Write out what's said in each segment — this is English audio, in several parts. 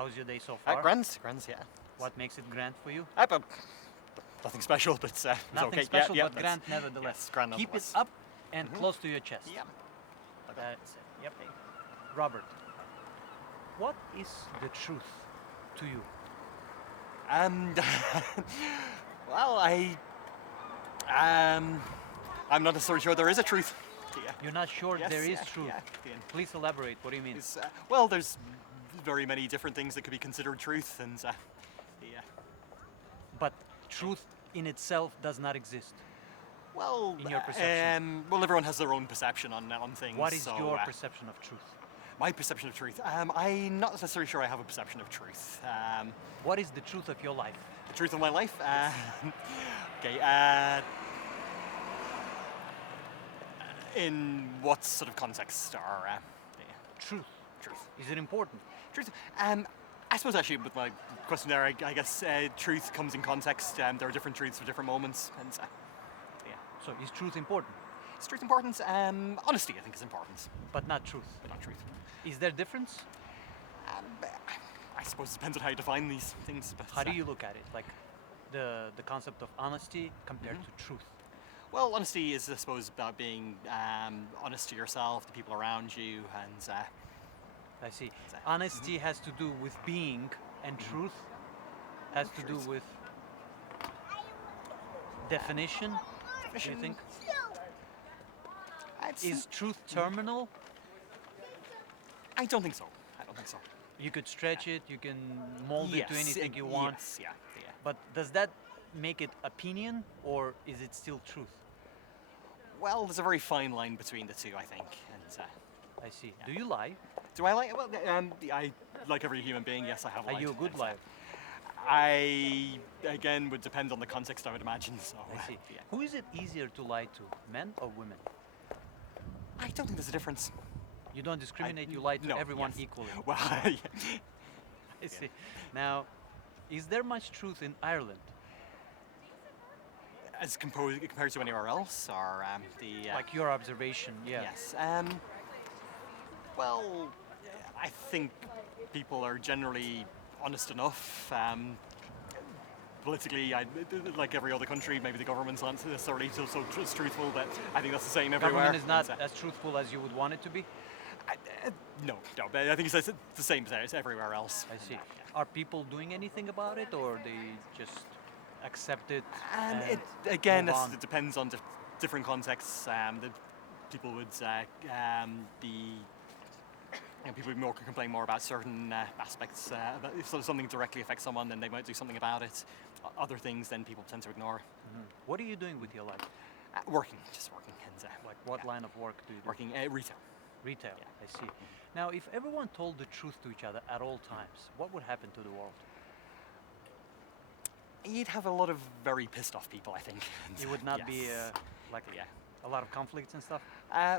How's your day so far? Grand, yeah. What makes it grand for you? But nothing special, but it's Nothing okay. special, yeah, but grand nevertheless. Yes, grand Keep it nonetheless. up and close to your chest. Yeah. That's it. Yep. Robert, what is the truth to you? Well, I'm not necessarily sure there is a truth. Yeah. You're not sure Yes, there is yeah, truth. yeah. Please elaborate. What do you mean? Well, there's very many different things that could be considered truth, and yeah. But truth in itself does not exist. Well, In your perception. well, everyone has their own perception on things. What is so, your perception of truth? My perception of truth? I'm not necessarily sure I have a perception of truth. What is the truth of your life? The truth of my life? Okay. In what sort of context are Truth. truth? Is it important? Truth. I suppose actually with my question there, I guess truth comes in context. There are different truths for different moments, and yeah. So is truth important, Is truth important? Honesty, I think, is important, but not truth? but not truth. Is there difference? I suppose it depends on how you define these things. But, How do you look at it? Like the concept of honesty compared to truth. Well, honesty is, I suppose, about being honest to yourself, the people around you, and I see. Honesty has to do with being, and truth has to do with definition. Do you think? Is truth terminal? I don't think so. I don't think so. You could stretch it, you can mold it to anything you want. Yes, yeah. But does that make it opinion, or is it still truth? Well, there's a very fine line between the two, I think. And I see. Do you lie? do I like? Well, I like every human being. Yes, I have. Are lied, you a good and, liar? I again would depend on the context, I would imagine. So I see. yeah. Who is it easier to lie to, men or women? I don't think there's a difference. You don't discriminate, you lie to no, everyone yes. equally. Well, yeah. I see. Now, is there much truth in Ireland? As compared to anywhere else, or the Like your observation, yeah. yes. Well, I think people are generally honest enough. Politically, like every other country, maybe the government's not necessarily so truthful, but I think that's the same everywhere. Government is not And, as truthful as you would want it to be? no, but I think it's the same as everywhere else. I see. Are people doing anything about it, or they just accept it? It again, move on? it depends on different contexts. The people would be. People would complain more about certain aspects. If something directly affects someone, then they might do something about it. Other things, then people tend to ignore. What are you doing with your life? Working, just working. And, Like what line of work do you do? Working retail. Retail, I see. Now, if everyone told the truth to each other at all times, what would happen to the world? You'd have a lot of very pissed off people, I think. And, It would not be yes. like a lot of conflicts and stuff?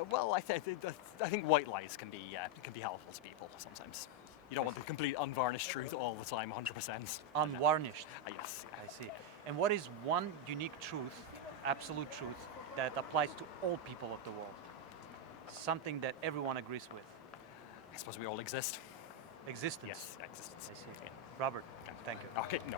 Well, I think white lies can be helpful to people sometimes. You don't want the complete unvarnished truth all the time, 100%. Unvarnished, Yes. I see. And what is one unique truth, absolute truth, that applies to all people of the world? Something that everyone agrees with. I suppose we all exist. Existence. Yes, existence. I see. Robert, thank you. Okay, no.